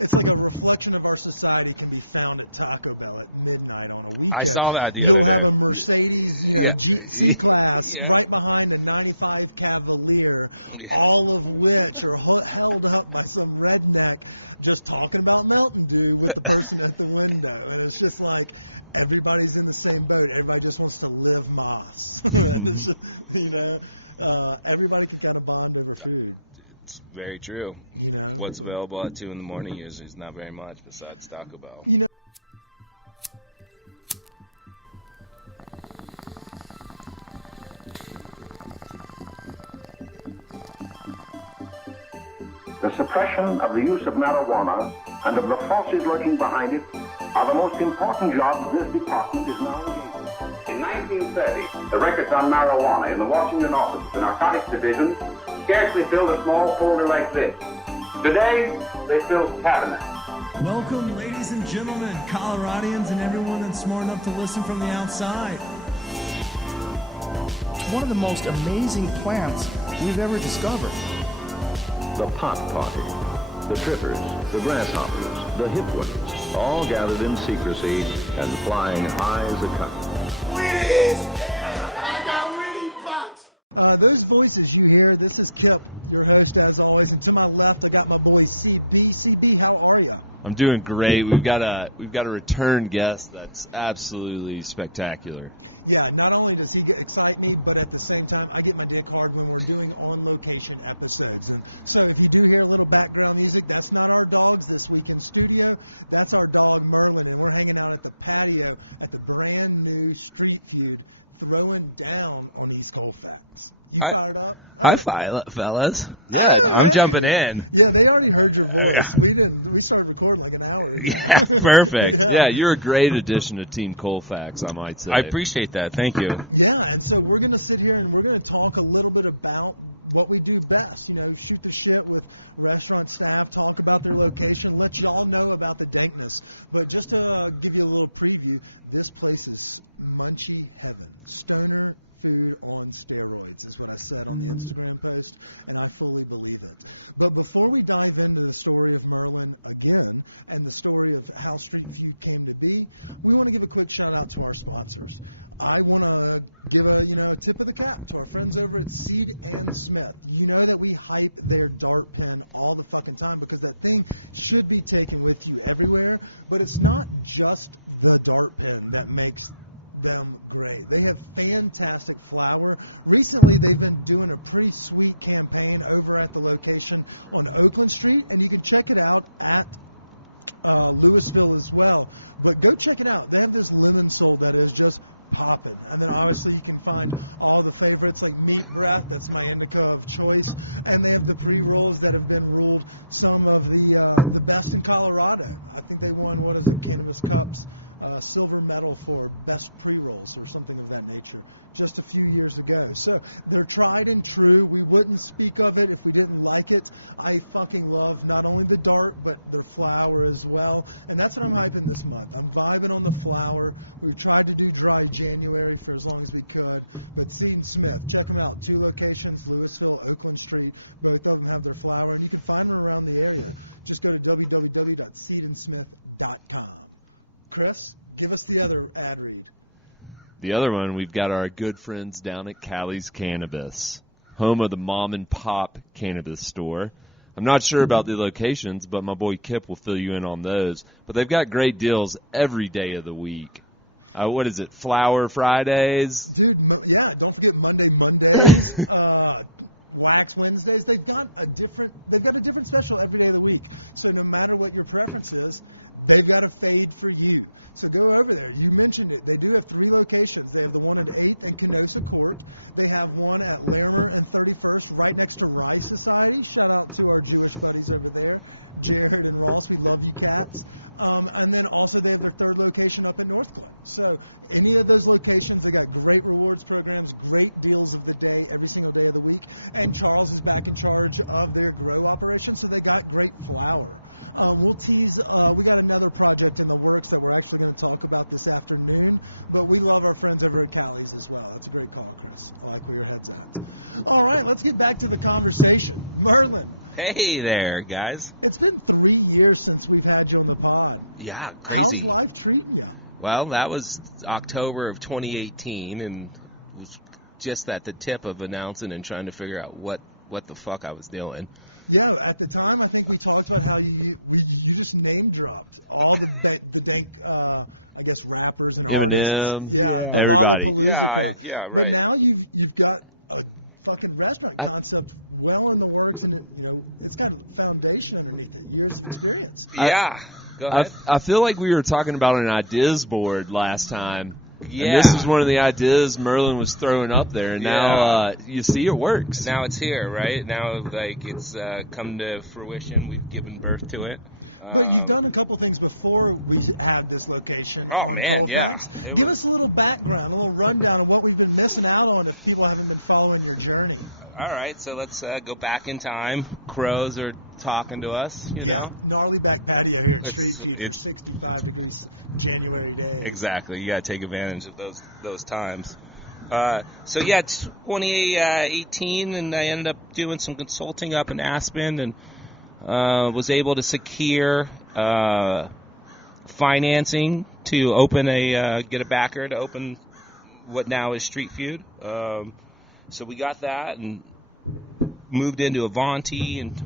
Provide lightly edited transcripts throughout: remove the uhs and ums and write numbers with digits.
it's like a reflection of our society can be found at Taco Bell at midnight on a weekend. I saw that. You'll have a Mercedes, Yeah. C-Class right behind a 95 Cavalier, all of which are held up by some redneck just talking about Mountain Dew with the person at the window. And it's just like everybody's in the same boat. Everybody just wants to live Moss. And it's just, everybody can kind of bond over food. It's very true. What's available at 2 in the morning is not very much besides Taco Bell. The suppression of the use of marijuana and of the forces lurking behind it are the most important jobs this department is now engaged in. In 1930, the records on marijuana in the Washington office of the Narcotics Division scarcely filled a small folder like this. Today, they fill cabinets. Welcome, ladies and gentlemen, Coloradians and everyone that's smart enough to listen from the outside. One of the most amazing plants we've ever discovered. The pot party, the trippers, the grasshoppers, the hip ones, all gathered in secrecy and flying high as a kite. Those voices you hear, this is Kip, your host as always, and to my left I got my boy CB. CB, how are you? I'm doing great. We've got a return guest that's absolutely spectacular. Yeah, not only does he excite me, but at the same time, I get my dick hard when we're doing on-location episodes. And so if you do hear a little background music, that's not our dogs this week in studio. That's our dog Merlin, and we're hanging out at the patio at the brand new Street Feud, throwing down on E Colfax. You fired up? Hi, fellas. Yeah, I'm jumping in. Yeah, they already heard your voice. We started recording like an hour ago. Yeah, perfect. Yeah, you're a great addition to Team Colfax, I might say. I appreciate that. Thank you. Yeah, and so we're going to sit here and we're going to talk a little bit about what we do best. Shoot the shit with restaurant staff, talk about their location, let y'all know about the dankness. But just to give you a little preview, this place is munchie heaven. Stoner food on steroids is what I said on the Instagram post, and I fully believe it. But before we dive into the story of Merlin again and the story of how Street Feud came to be, we want to give a quick shout out to our sponsors. I want to give a tip of the cap to our friends over at Seed and Smith. You know that we hype their dart pen all the fucking time because that thing should be taken with you everywhere, but it's not just the dart pen that makes them great. They have fantastic flour. Recently, they've been doing a pretty sweet campaign over at the location on Oakland Street, and you can check it out at Louisville as well. But go check it out. They have this lemon sole that is just popping. And then obviously you can find all the favorites like Meat Breath, that's my indica of choice, and they have the pre-rolls that have been ruled some of the best in Colorado. I think they won, Cannabis Cups silver medal for best pre-rolls or something of that nature just a few years ago. So they're tried and true. We wouldn't speak of it if we didn't like it. I fucking love not only the dart, but their flower as well. And that's what I'm hyping this month. I'm vibing on the flower. We've tried to do dry January for as long as we could. But Seed and Smith, check them out. 2 locations, Louisville, Oakland Street. Both of them have their flower, and you can find them around the area. Just go to www.seedandsmith.com. Chris, give us the other ad read. The other one, we've got our good friends down at Callie's Cannabis, home of the mom and pop cannabis store. I'm not sure about the locations, but my boy Kip will fill you in on those. But they've got great deals every day of the week. What is it, Flower Fridays? Dude, don't forget Mondays. Wax Wednesdays. They've got a different special every day of the week. So no matter what your preference is, they've got a fade for you. So go over there. You mentioned it. They do have 3 locations. They have the one at 8th and Kenosha Court. They have one at Larimer and 31st right next to Rye Society. Shout out to our Jewish buddies over there, Jared and Ross. We love you cats. And then also they have their 3rd location up at Northglenn. So any of those locations, they got great rewards programs, great deals of the day every single day of the week. And Charles is back in charge of their grow operation, so they got great flour. We'll tease, we got another project in the works that we're actually going to talk about this afternoon, but we love our friends over at Callie's as well. That's a great call, Chris. I like where your head's at. All right, let's get back to the conversation. Merlin, Hey there, guys. It's been 3 years since we've had you on the pod. Yeah, crazy. How's life treating you? Well, that was October of 2018, and was just at the tip of announcing and trying to figure out what the fuck I was doing. Yeah, at the time, I think we talked about how you just name dropped all the dank, I guess, rappers and artists. Yeah, the everybody. Lollapalooza crowd. Yeah, right. But now you've got a fucking restaurant concept well in the works, and it's got a foundation underneath it, years of experience. Yeah, go ahead. I feel like we were talking about an ideas board last time. Yeah. And this was one of the ideas Merlin was throwing up there, and now you see it works. Now it's here, right? Now, it's come to fruition. We've given birth to it. But you've done a couple things before we had this location on Colfax. Yeah. Give us a little background, a little rundown of what we've been missing out on if people haven't been following your journey. All right, so let's go back in time. Crows are talking to us. You know? Gnarly back patio here at Street Feud for 65 degrees January day. Exactly, you got to take advantage of those times. So it's 2018, and I ended up doing some consulting up in Aspen, and was able to secure financing to get a backer to open what now is Street Feud. So we got that and moved into Avanti and.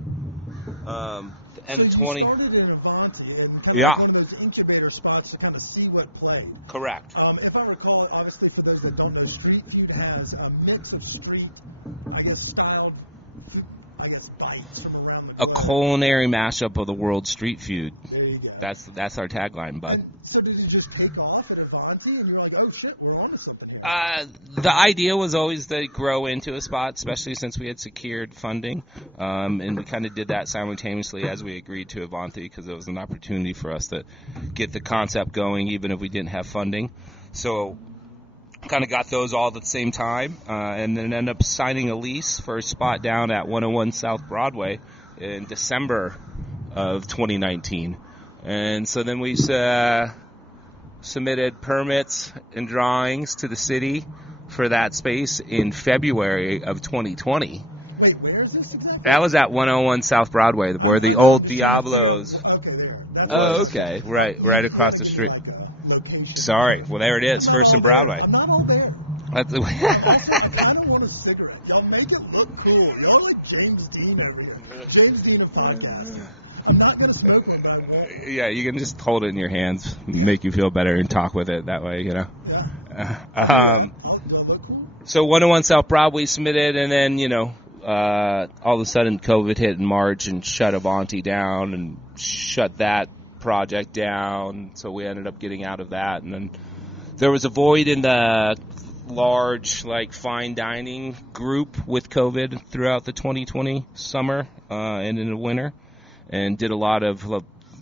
So you started in Avanti and kind of like one of those incubator spots to kind of see what played. Correct. If I recall, obviously for those that don't know, Street Feud has a mix of street, styled food, bites from around the globe. A culinary mashup of the world Street Feud. There you go. That's our tagline, bud. And so did it just take off at Avanti, and you were like, oh shit, we're on to something here? The idea was always to grow into a spot, especially since we had secured funding, and we kind of did that simultaneously as we agreed to Avanti, because it was an opportunity for us to get the concept going even if we didn't have funding. So kind of got those all at the same time, and then ended up signing a lease for a spot down at 101 South Broadway in December of 2019. And so then we submitted permits and drawings to the city for that space in February of 2020. Wait, where is this exactly? That was at 101 South Broadway, where the old Diablos. Okay, there. That's what I was okay. Right you across the street. You got to give me like a location. Sorry. Well, there it is. I'm not all there. Broadway. I'm not all there. I kind of want a cigarette. Y'all make it look cool. Y'all are like James Dean over here. James Dean of podcasting. I'm not going to smoke one, but I want one. Yeah, you can just hold it in your hands, make you feel better, and talk with it that way, Yeah. I'll do that. Do I look cool? So 101 South Broadway submitted, and then, all of a sudden COVID hit in March and shut Avanti down and shut that project down. So we ended up getting out of that. And then there was a void in the large, fine dining group with COVID throughout the 2020 summer and in the winter, and did a lot of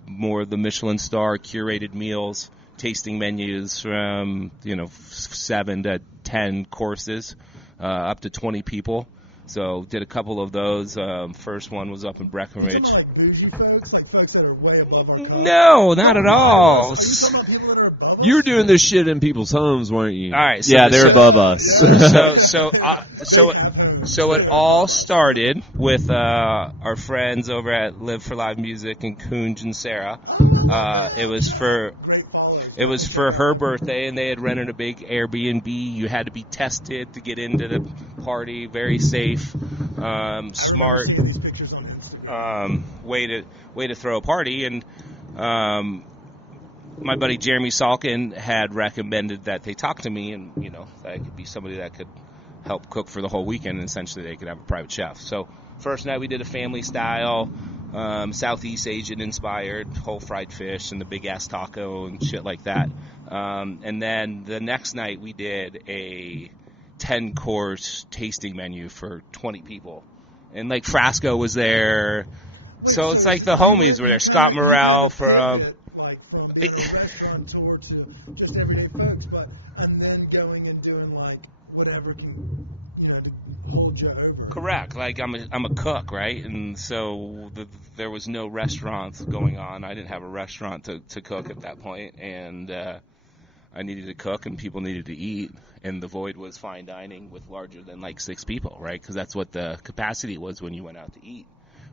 more of the Michelin star curated meals, tasting menus from, 7 to 10 courses, up to 20 people. So did a couple of those. First one was up in Breckenridge. You talking about bougie folks, like folks that are way above our cup? No, not at all. Are you talking about people that are above us? You were doing this shit in people's homes, weren't you? All right. So they're above us. Yeah. They have homes. So it all started with our friends over at Live for Live Music and Kunj and Sarah. Oh, I love that. It was great follows. It was for her birthday, and they had rented a big Airbnb. You had to be tested to get into the party. Very safe. I remember seeing these pictures on Instagram. Way to throw a party, and my buddy Jeremy Salkin had recommended that they talk to me, and that I could be somebody that could help cook for the whole weekend, and essentially they could have a private chef. So first night we did a family style, Southeast Asian inspired, whole fried fish and the big ass taco and shit like that. And then the next night we did a 10-course tasting menu for 20 people. And Frasco was there. Wait, so it's the homies were there. Scott Morrell. You had to pivot from being a restaurateur to just everyday folks, and then going and doing whatever can to hold you over. Correct. I'm a cook, right? And so there was no restaurants going on. I didn't have a restaurant to cook at that point, and I needed to cook, and people needed to eat. And the void was fine dining with larger than 6 people, right? Because that's what the capacity was when you went out to eat.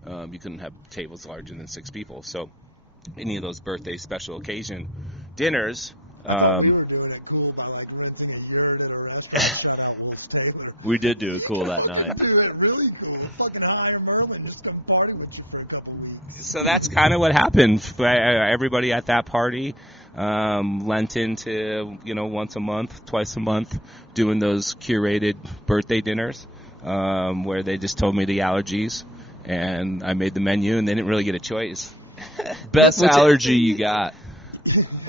You couldn't have tables larger than 6 people. So any of those birthday special occasion dinners. I thought we were doing it cool by like renting a yurt at a restaurant. Shout out Wolf's Taylor. We did do it cool that night. Fucking do it really cool. Fucking hire Merlin, just come party with you for a couple weeks. So that's kind of what happened. Everybody at that party lent into, once a month, twice a month, doing those curated birthday dinners where they just told me the allergies, and I made the menu, and they didn't really get a choice. Best allergy you got?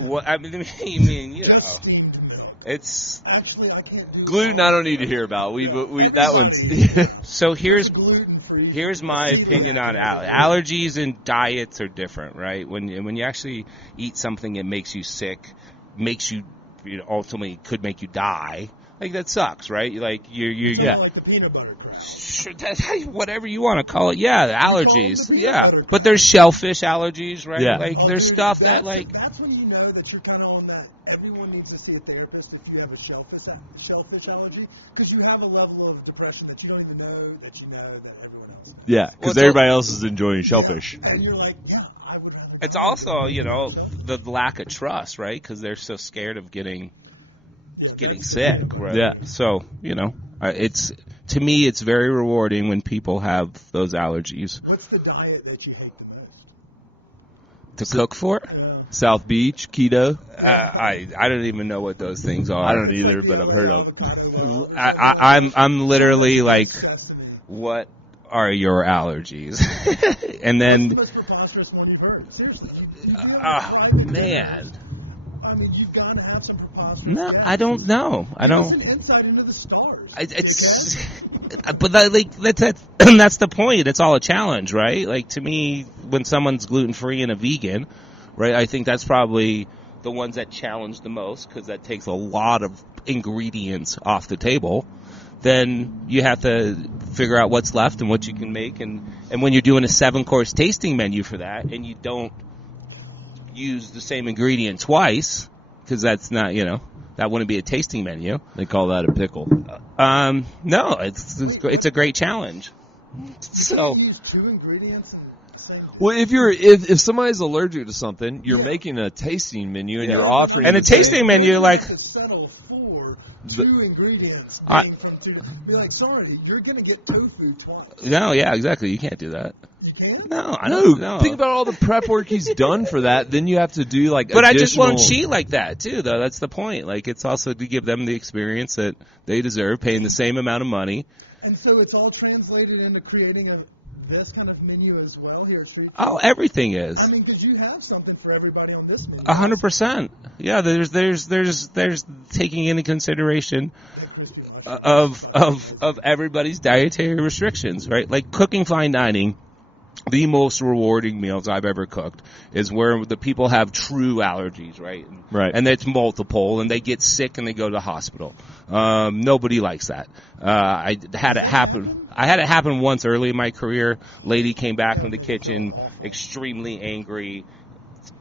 What, I mean, just steamed milk. It's actually I can't do gluten. I don't need to hear about. Everybody. Yeah. So here's a gluten-free. Here's my opinion on allergies and diets are different, right? When you actually eat something that makes you sick, makes you ultimately could make you die. Like, that sucks, right? Like, you're talking about like the peanut butter crowd. Sure, whatever you want to call it. Yeah, allergies. We call them the peanut butter crowd. But there's shellfish allergies, right? Yeah. Like, oh, there's dude, stuff that's when you know that you're kind of on that. Everyone needs to see a therapist if you have a shellfish allergy, because you have a level of depression that you don't even know that everyone else knows. Yeah, because everybody else is enjoying shellfish. Yeah, and you're like, I would rather die. It's also, shellfish. the lack of trust, right? Because they're so scared of getting. Yeah, that's sick, the peanut butter. Right? Yeah. So, it's to me, it's very rewarding when people have those allergies. What's the diet that you hate the most? To cook for? Yeah. South Beach, keto. Yeah. I don't even know what those things are. It's like the LA avocado love or something like that. I'm literally like sesame. What are your allergies? And then what's the most preposterous one you've heard? Seriously, you deal with private dinners. I mean, you've got to have some preposterous guests. I don't know. Give us an insight into the stars, dickhead. But that's the point. It's all a challenge, right? Like, to me, when someone's gluten-free and a vegan, right, I think that's probably the ones that challenge the most, because that takes a lot of ingredients off the table. Then you have to figure out what's left and what you can make. And when you're doing a 7-course tasting menu for that, and you don't use the same ingredient twice, because that's not, that wouldn't be a tasting menu. They call that a pickle. No, it's a great challenge. You can't use 2 ingredients in the same dish. Well, if somebody's allergic to something, you're making a tasting menu and you're offering. And a tasting menu, you're like, have to settle for 2 ingredients being from 2. Be like, sorry, you're gonna get tofu twice. No, yeah, exactly. You can't do that. You can't? No, I don't know. Think about all the prep work he's done for that. Then you have to do like. But I just won't cheat like that too, though. That's the point. Like, it's also to give them the experience that they deserve, paying the same amount of money. And so it's all translated into creating this kind of menu as well here at Street Feud? Oh, everything is. I mean, because you have something for everybody on this menu. 100%. Yeah, there's taking into consideration that crispy mushroom of everybody's dietary restrictions, right? Like, cooking fine dining, the most rewarding meals I've ever cooked is where the people have true allergies, right? Right. And it's multiple, and they get sick and they go to the hospital. Nobody likes that. I had it happen. I had it happen once early in my career. Lady came back in the kitchen, extremely angry,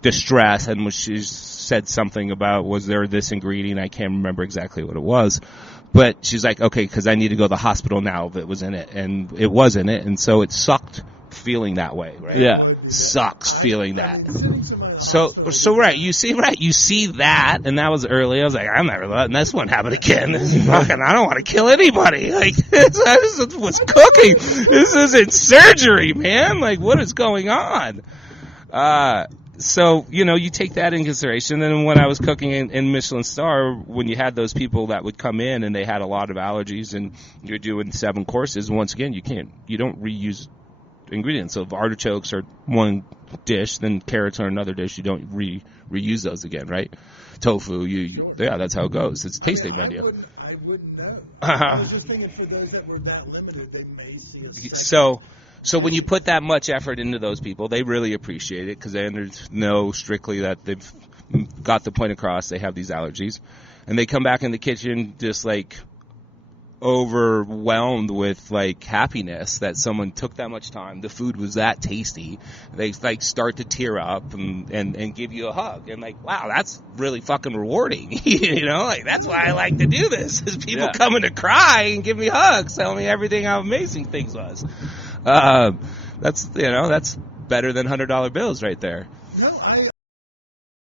distressed, and she said something about, was there this ingredient? I can't remember exactly what it was. But she's like, okay, because I need to go to the hospital now if it was in it. And it was in it, and so it sucked feeling that way. Right? That would be sucks feeling that. I mean, sitting somebody in the hospital. So right, you see that, and that was early. I was like, I'm never letting this one happen again. I don't want to kill anybody. Like, this was cooking. This isn't surgery, man. Like, what is going on? So, you take that in consideration. And then when I was cooking in Michelin Star, when you had those people that would come in and they had a lot of allergies, and you're doing 7 courses, once again, you don't reuse ingredients. So if artichokes are one dish, then carrots are another dish. You don't reuse those again, right? Tofu, sure. Yeah, that's how it goes. It's tasting. I wouldn't know. I was just thinking, for those that were that limited, they may see a second. So when you put that much effort into those people, they really appreciate it, because they know strictly that they've got the point across. They have these allergies, and they come back in the kitchen just like overwhelmed with like happiness that someone took that much time. The food was that tasty. They like start to tear up and give you a hug, and like, wow, that's really fucking rewarding. Like, that's why I like to do this, is people coming to cry and give me hugs, tell me everything how amazing things was. that's better than $100 bills right there. No, I